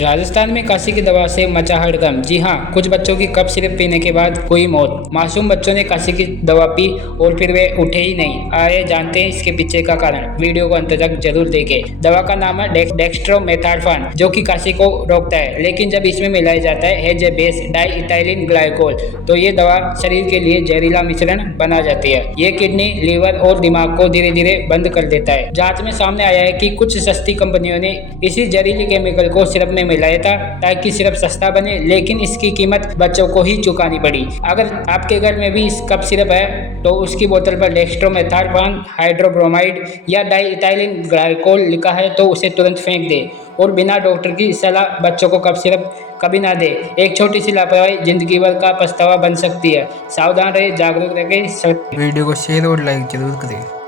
राजस्थान में काशी की दवा से मचा हड़कंप। जी हाँ, कुछ बच्चों की कफ सिरप पीने के बाद हुई मौत। मासूम बच्चों ने काशी की दवा पी और फिर वे उठे ही नहीं। आइए जानते हैं इसके पीछे का कारण। वीडियो को अंत तक जरूर देखें। दवा का नाम है डेक्स्ट्रोमेथासोन, जो कि काशी को रोकता है, लेकिन जब इसमें मिलाया जाता है as a base diethylene glycol तो ये दवा शरीर के लिए जहरीला मिश्रण बना जाती है। ये किडनी, लीवर और दिमाग को धीरे धीरे बंद कर देता है। जांच में सामने आया है कि कुछ सस्ती कंपनियों ने इसी जहरीले केमिकल को सिरप में मिलाया था ताकि सिरप सस्ता बने, लेकिन इसकी कीमत बच्चों को ही चुकानी पड़ी। अगर आपके घर में भी इस कफ सिरप है तो उसकी बोतल पर डेक्स्ट्रोमेथासोन हाइड्रोब्रोमाइड या डाई इथाइलिन ग्लाइकोल लिखा है तो उसे तुरंत फेंक दे और बिना डॉक्टर की सलाह बच्चों को कफ सिरप कभी ना दे। एक छोटी सी लापरवाही जिंदगी भर का पछतावा बन सकती है। सावधान रहे, जागरूक रहे। वीडियो को शेयर और लाइक जरूर करें।